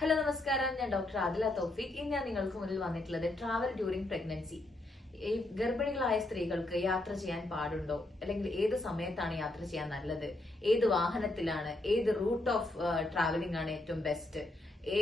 Hello നമസ്കാരം, ഞാൻ doctor Adila തൗഫീഖ്. ഇന്ന് ഞാൻ നിങ്ങൾക്ക് മുന്നിൽ വന്നിട്ടുള്ളത് ട്രാവൽ ഡ്യൂറിംഗ് പ്രഗ്നൻസി. ഈ ഗർഭിണികളായ സ്ത്രീകൾക്ക് യാത്ര ചെയ്യാൻ പാടുണ്ടോ, അല്ലെങ്കിൽ ഏത് സമയത്താണ് യാത്ര ചെയ്യാൻ നല്ലത്, ഏത് വാഹനത്തിലാണ്, ഏത് റൂട്ട് ഓഫ് ട്രാവലിംഗ് ആണ് ഏറ്റവും ബെസ്റ്റ്,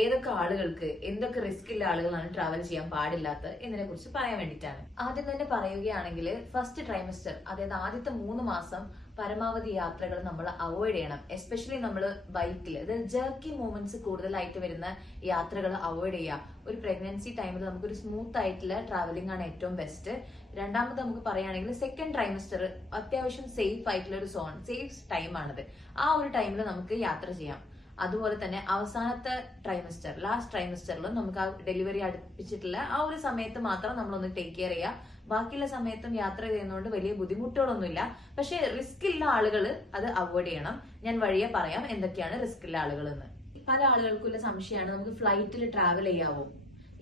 ഏതൊക്കെ ആളുകൾക്ക് എന്തൊക്കെ റിസ്ക് ഉള്ള ആളുകളാണ് ട്രാവൽ ചെയ്യാൻ പാടില്ലാത്തത് എന്നതിനെ കുറിച്ച് പറയാൻ വേണ്ടിയിട്ടാണ്. ആദ്യം തന്നെ പറയുകയാണെങ്കിൽ ഫസ്റ്റ് ട്രൈമസ്റ്റർ, അതായത് ആദ്യത്തെ 3 മാസം പരമാവധി യാത്രകൾ നമ്മൾ അവോയ്ഡ് ചെയ്യണം. എസ്പെഷ്യലി നമ്മൾ ബൈക്കിൽ, അതായത് ജേർക്കി മൂവ്മെന്റ്സ് കൂടുതലായിട്ട് വരുന്ന യാത്രകൾ അവോയ്ഡ് ചെയ്യുക. ഒരു പ്രഗ്നൻസി ടൈമിൽ നമുക്കൊരു സ്മൂത്ത് ആയിട്ടുള്ള ട്രാവലിംഗ് ആണ് ഏറ്റവും ബെസ്റ്റ്. രണ്ടാമത് നമുക്ക് പറയുകയാണെങ്കിൽ സെക്കൻഡ് ട്രൈമസ്റ്റർ അത്യാവശ്യം സേഫ് ആയിട്ടുള്ള ഒരു സോൺ, സേഫ് ടൈം ആണത്. ആ ഒരു ടൈമിൽ നമുക്ക് യാത്ര ചെയ്യാം. അതുപോലെ തന്നെ അവസാനത്തെ ട്രൈമസ്റ്റർ, ലാസ്റ്റ് ട്രൈമസ്റ്ററിലും നമുക്ക് ആ ഡെലിവറി അടുപ്പിച്ചിട്ടുള്ള ആ ഒരു സമയത്ത് മാത്രം നമ്മളൊന്ന് ടേക്ക് കെയർ ചെയ്യുക. ബാക്കിയുള്ള സമയത്തും യാത്ര ചെയ്യുന്നതുകൊണ്ട് വലിയ ബുദ്ധിമുട്ടുകളൊന്നുമില്ല. പക്ഷെ റിസ്ക് ഉള്ള ആളുകൾ അത് അവോയ്ഡ് ചെയ്യണം. ഞാൻ വഴിയെ പറയാം എന്തൊക്കെയാണ് റിസ്ക് ഉള്ള ആളുകൾ എന്ന്. പല ആളുകൾക്കുള്ള സംശയമാണ്, നമുക്ക് ഫ്ലൈറ്റിൽ ട്രാവൽ ചെയ്യാവോ?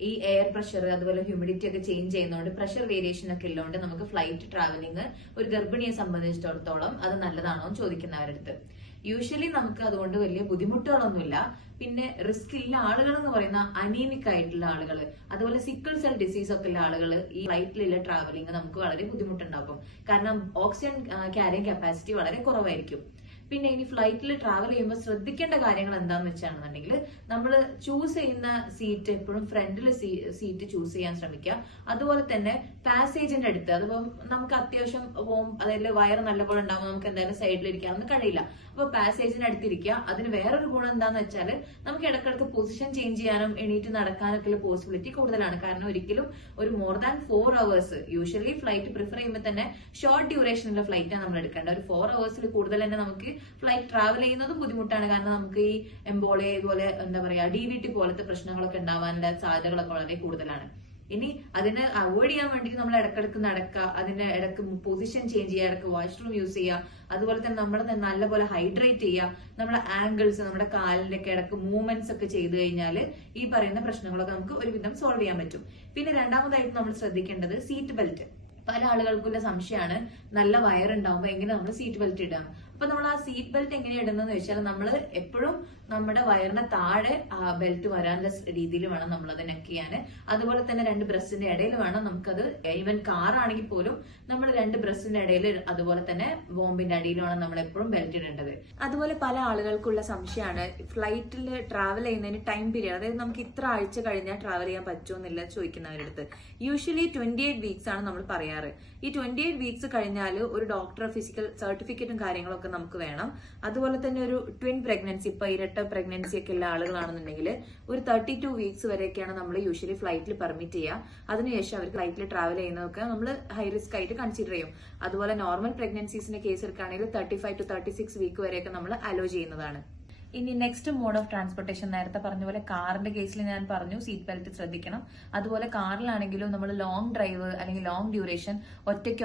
ഈ എയർ പ്രഷർ അതുപോലെ ഹ്യൂമിഡിറ്റി ഒക്കെ ചേഞ്ച് ചെയ്യുന്നതുകൊണ്ട്, പ്രഷർ വേരിയേഷൻ ഒക്കെ ഉള്ളതുകൊണ്ട് നമുക്ക് ഫ്ലൈറ്റ് ട്രാവലിംഗ് ഒരു ഗർഭിണിയെ സംബന്ധിച്ചിടത്തോളം അത് നല്ലതാണോ എന്ന് ചോദിക്കുന്നവരടുത്ത് യൂഷ്വലി നമുക്ക് അതുകൊണ്ട് വലിയ ബുദ്ധിമുട്ടുകളൊന്നുമില്ല. പിന്നെ റിസ്ക് ഉള്ള ആളുകൾ എന്ന് പറയുന്ന അനീമിക് ആയിട്ടുള്ള ആളുകൾ, അതുപോലെ സിക്കിൾ സെൽ ഡിസീസ് ഒക്കെ ഉള്ള ആളുകൾ ഈ ഫ്ലൈറ്റിലുള്ള ട്രാവലിംഗ് നമുക്ക് വളരെ ബുദ്ധിമുട്ടുണ്ടാക്കും. കാരണം ഓക്സിജൻ ക്യാരിങ് കപ്പാസിറ്റി വളരെ കുറവായിരിക്കും. പിന്നെ ഇനി ഫ്ലൈറ്റിൽ ട്രാവൽ ചെയ്യുമ്പോൾ ശ്രദ്ധിക്കേണ്ട കാര്യങ്ങൾ എന്താണെന്ന് വെച്ചാണെന്നുണ്ടെങ്കിൽ, നമ്മൾ ചൂസ് ചെയ്യുന്ന സീറ്റ് എപ്പോഴും ഫ്രണ്ടിൽ സീറ്റ് ചൂസ് ചെയ്യാൻ ശ്രമിക്കുക. അതുപോലെ തന്നെ പാസേജിന്റെ അടുത്ത്, അതിപ്പം നമുക്ക് അത്യാവശ്യം അതായത് വയറ് നല്ലപോലെ ഉണ്ടാകുമ്പോൾ നമുക്ക് എന്തായാലും സൈഡിൽ ഇരിക്കാനൊന്നും കഴിയില്ല. അപ്പൊ പാസേജിന്റെ അടുത്തിരിക്കുക. അതിന് വേറൊരു ഗുണം എന്താന്ന് വെച്ചാൽ, നമുക്ക് ഇടയ്ക്കിടയ്ക്ക് പൊസിഷൻ ചേഞ്ച് ചെയ്യാനും എണീറ്റ് നടക്കാനൊക്കെ ഉള്ള പോസിബിലിറ്റി കൂടുതലാണ്. കാരണം ഒരിക്കലും ഒരു more than 4 hours, usually flight prefer ചെയ്യുമ്പോൾ തന്നെ ഷോർട്ട് ഡ്യൂറേഷനുള്ള ഫ്ലൈറ്റാണ് നമ്മൾ എടുക്കേണ്ടത്. ഒരു 4 hours കൂടുതൽ തന്നെ നമുക്ക് ഫ്ലൈറ്റ് ട്രാവൽ ചെയ്യുന്നതും ബുദ്ധിമുട്ടാണ്. കാരണം നമുക്ക് ഈ എംബോളിയ, ഇതുപോലെ എന്താ പറയാ DVT പോലത്തെ പ്രശ്നങ്ങളൊക്കെ ഉണ്ടാവാനുള്ള സാധ്യതകളൊക്കെ വളരെ കൂടുതലാണ്. ഇനി അതിനെ അവോയ്ഡ് ചെയ്യാൻ വേണ്ടിയിട്ട് നമ്മൾ ഇടക്കിടക്ക് നടക്കുക, അതിന്റെ ഇടക്ക് പൊസിഷൻ ചേഞ്ച് ചെയ്യുക, ഇടക്ക് വാഷ്റൂം യൂസ് ചെയ്യുക. അതുപോലെ തന്നെ നമ്മൾ നല്ലപോലെ ഹൈഡ്രേറ്റ് ചെയ്യുക. നമ്മുടെ ആംഗിൾസ്, നമ്മുടെ കാലിന്റെ ഒക്കെ ഇടക്ക് മൂവ്മെന്റ്സ് ഒക്കെ ചെയ്തു കഴിഞ്ഞാൽ ഈ പറയുന്ന പ്രശ്നങ്ങളൊക്കെ നമുക്ക് ഒരുവിധം സോൾവ് ചെയ്യാൻ പറ്റും. പിന്നെ രണ്ടാമതായിട്ട് നമ്മൾ ശ്രദ്ധിക്കേണ്ടത് സീറ്റ് ബെൽറ്റ്. പല ആളുകൾക്കുള്ള സംശയമാണ്, നല്ല വയറുണ്ടാവുമ്പോൾ എങ്ങനെ നമ്മൾ സീറ്റ് ബെൽറ്റ് ഇടാം. അപ്പൊ നമ്മൾ ആ സീറ്റ് ബെൽറ്റ് എങ്ങനെ ഇടുന്നതെന്ന് വെച്ചാൽ, നമ്മൾ എപ്പോഴും നമ്മുടെ വയറിന് താഴെ ആ ബെൽറ്റ് വരാനുള്ള രീതിയിൽ വേണം നമ്മൾ അത് നെക്ക് ചെയ്യാൻ. അതുപോലെ തന്നെ 2 ബ്രസ്റ്റിന്റെ ഇടയിൽ വേണം നമുക്കത്, ഈവൻ കാർ ആണെങ്കിൽ പോലും നമ്മൾ 2 ബ്രസ്റ്റിന്റെ ഇടയിൽ, അതുപോലെ തന്നെ ബോംബിന്റെ അടിയിൽ വേണം നമ്മൾ എപ്പോഴും ബെൽറ്റ് ഇടേണ്ടത്. അതുപോലെ പല ആളുകൾക്കുള്ള സംശയമാണ്, ഫ്ലൈറ്റിൽ ട്രാവൽ ചെയ്യുന്നതിന് ടൈം പീരിയഡ്, അതായത് നമുക്ക് ഇത്ര ആഴ്ച കഴിഞ്ഞാൽ ട്രാവൽ ചെയ്യാൻ പറ്റുമെന്നില്ല ചോദിക്കുന്നവരുടെ അടുത്ത്. യൂഷ്വലി 28 വീക്സ് ആണ് നമ്മൾ പറയാറ്. ഈ 28 വീക്സ് കഴിഞ്ഞാൽ ഒരു ഡോക്ടർ ഫിസിക്കൽ സർട്ടിഫിക്കറ്റും കാര്യങ്ങളൊക്കെ നമുക്ക് വേണം. അതുപോലെ തന്നെ ഒരു ട്വിൻ പ്രഗ്നൻസി, ഇപ്പൊ ഇരട്ട പ്രഗ്നൻസി ഒക്കെ ഉള്ള ആളുകളാണെന്നുണ്ടെങ്കിൽ ഒരു 32 വീക്സ് വരെയൊക്കെയാണ് നമ്മൾ യൂഷ്വലി ഫ്ലൈറ്റിൽ പെർമിറ്റ് ചെയ്യുക. അതിനുശേഷം അവർ ഫ്ലൈറ്റിൽ ട്രാവൽ ചെയ്യുന്നതൊക്കെ നമ്മൾ ഹൈ റിസ്ക് ആയിട്ട് കൺസിഡർ ചെയ്യും. അതുപോലെ നോർമൽ പ്രഗ്നൻസീസിന്റെ കേസ് എടുക്കുകയാണെങ്കിൽ 35 to 36 വീക്ക് വരെയൊക്കെ നമ്മൾ അലോ ചെയ്യുന്നതാണ്. ഇനി നെക്സ്റ്റ് മോഡ് ഓഫ് ട്രാൻസ്പോർട്ടേഷൻ, നേരത്തെ പറഞ്ഞ പോലെ കാറിന്റെ കേസിൽ ഞാൻ പറഞ്ഞു സീറ്റ് ബെൽറ്റ് ശ്രദ്ധിക്കണം. അതുപോലെ കാറിലാണെങ്കിലും നമ്മൾ ലോങ് ഡ്രൈവ് അല്ലെങ്കിൽ ലോങ് ഡ്യൂറേഷൻ ഒറ്റയ്ക്ക്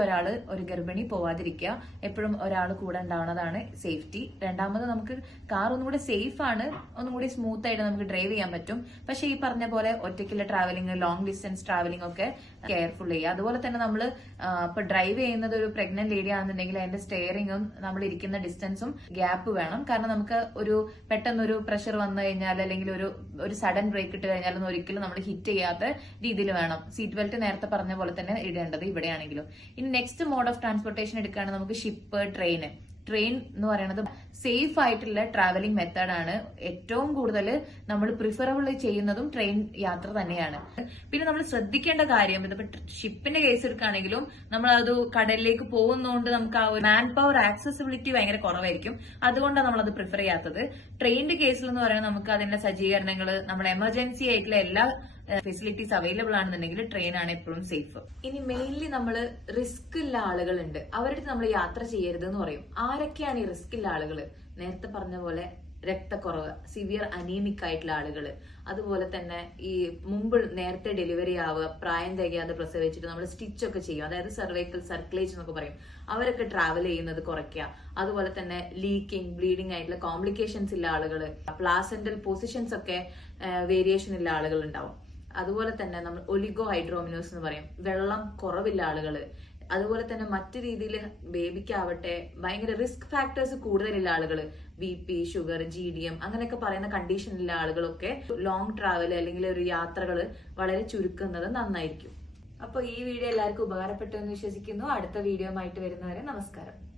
ഒരു ഗർഭിണി പോവാതിരിക്കുക. എപ്പോഴും ഒരാൾ കൂടെ ഉണ്ടാവുന്നതാണ് സേഫ്റ്റി. രണ്ടാമത് നമുക്ക് കാർ ഒന്നും കൂടി സേഫ് ആണ്, ഒന്നും കൂടി സ്മൂത്ത് ആയിട്ട് നമുക്ക് ഡ്രൈവ് ചെയ്യാൻ പറ്റും. പക്ഷെ ഈ പറഞ്ഞ പോലെ ഒറ്റയ്ക്കുള്ള ട്രാവലിംഗ്, ലോങ് ഡിസ്റ്റൻസ് ട്രാവലിംഗ് ഒക്കെ കെയർഫുൾ ചെയ്യുക. അതുപോലെ തന്നെ നമ്മൾ ഇപ്പൊ ഡ്രൈവ് ചെയ്യുന്നത് ഒരു പ്രഗ്നന്റ് ലേഡി ആണെന്നുണ്ടെങ്കിൽ അതിന്റെ സ്റ്റെയറിംഗും നമ്മൾ ഇരിക്കുന്ന ഡിസ്റ്റൻസും ഗ്യാപ്പ് വേണം. കാരണം നമുക്ക് പെട്ടെന്നൊരു പ്രഷർ വന്നു കഴിഞ്ഞാൽ, അല്ലെങ്കിൽ ഒരു സഡൻ ബ്രേക്ക് ഇട്ട് കഴിഞ്ഞാൽ ഒരിക്കലും നമ്മൾ ഹിറ്റ് ചെയ്യാത്ത രീതിയിൽ വേണം സീറ്റ് ബെൽറ്റ് നേരത്തെ പറഞ്ഞ പോലെ തന്നെ ഇടേണ്ടത് ഇവിടെയാണെങ്കിലും. ഇനി നെക്സ്റ്റ് മോഡ് ഓഫ് ട്രാൻസ്പോർട്ടേഷൻ എടുക്കുകയാണെങ്കിൽ നമുക്ക് ഷിപ്പ്, ട്രെയിൻ എന്ന് പറയുന്നത് സേഫ് ആയിട്ടുള്ള ട്രാവലിംഗ് മെത്തേഡാണ്. ഏറ്റവും കൂടുതൽ നമ്മൾ പ്രിഫറബിൾ ചെയ്യുന്നതും ട്രെയിൻ യാത്ര തന്നെയാണ്. പിന്നെ നമ്മൾ ശ്രദ്ധിക്കേണ്ട കാര്യം, ഇതിപ്പോ ഷിപ്പിന്റെ കേസ് എടുക്കുകയാണെങ്കിലും നമ്മൾ അത് കടലിലേക്ക് പോകുന്നതുകൊണ്ട് നമുക്ക് ആ ഒരു മാൻ പവർ ആക്സസിബിലിറ്റി ഭയങ്കര കുറവായിരിക്കും. അതുകൊണ്ടാണ് നമ്മളത് പ്രിഫർ ചെയ്യാത്തത്. ട്രെയിനിന്റെ കേസിൽ എന്ന് പറയുന്നത് നമുക്ക് അതിന്റെ സജ്ജീകരണങ്ങൾ, നമ്മുടെ എമർജൻസി ആയിട്ടുള്ള എല്ലാ ഫെസിലിറ്റീസ് അവൈലബിൾ ആണെന്നുണ്ടെങ്കിൽ ട്രെയിൻ ആണ് എപ്പോഴും സേഫ്. ഇനി മെയിൻലി നമ്മൾ റിസ്ക് ഉള്ള ആളുകളുണ്ട്, അവരുടെ നമ്മൾ യാത്ര ചെയ്യരുത് എന്ന് പറയും. ആരൊക്കെയാണ് ഈ റിസ്ക് ഉള്ള ആളുകൾ? നേരത്തെ പറഞ്ഞ പോലെ രക്തക്കുറവ്, സിവിയർ അനീമിക് ആയിട്ടുള്ള ആളുകൾ, അതുപോലെ തന്നെ ഈ നേരത്തെ ഡെലിവറി ആവുക, പ്രായം തികയാതെ പ്രസവിച്ചിട്ട് നമ്മൾ സ്റ്റിച്ച് ഒക്കെ ചെയ്യും, അതായത് സെർവൈക്കൽ സർക്കുലേഷൻ എന്നൊക്കെ പറയും, അവരൊക്കെ ട്രാവൽ ചെയ്യുന്നത് കുറയ്ക്കുക. അതുപോലെ തന്നെ ലീക്കിംഗ്, ബ്ലീഡിംഗ് ആയിട്ടുള്ള കോംപ്ലിക്കേഷൻസ് ഉള്ള ആളുകൾ, പ്ലാസെന്റൽ പൊസിഷൻസ് ഒക്കെ വേരിയേഷൻ ഉള്ള ആളുകൾ ഉണ്ടാവും. അതുപോലെ തന്നെ നമ്മൾ ഒലിഗോ ഹൈഡ്രോമിനോസ് എന്ന് പറയും, വെള്ളം കുറവില്ല ആളുകൾ. അതുപോലെ തന്നെ മറ്റു രീതിയിൽ ബേബിക്കാവട്ടെ ഭയങ്കര റിസ്ക് ഫാക്ടേഴ്സ് കൂടുതലുള്ള ആളുകൾ, BP, ഷുഗർ, GDM അങ്ങനെയൊക്കെ പറയുന്ന കണ്ടീഷനിലുള്ള ആളുകളൊക്കെ ലോങ് ട്രാവൽ അല്ലെങ്കിൽ ഒരു യാത്രകൾ വളരെ ചുരുക്കുന്നത് നന്നായിരിക്കും. അപ്പോൾ ഈ വീഡിയോ എല്ലാവർക്കും ഉപകാരപ്പെട്ടു എന്ന് വിശ്വസിക്കുന്നു. അടുത്ത വീഡിയോ ആയിട്ട് വരുന്നവരെ നമസ്കാരം.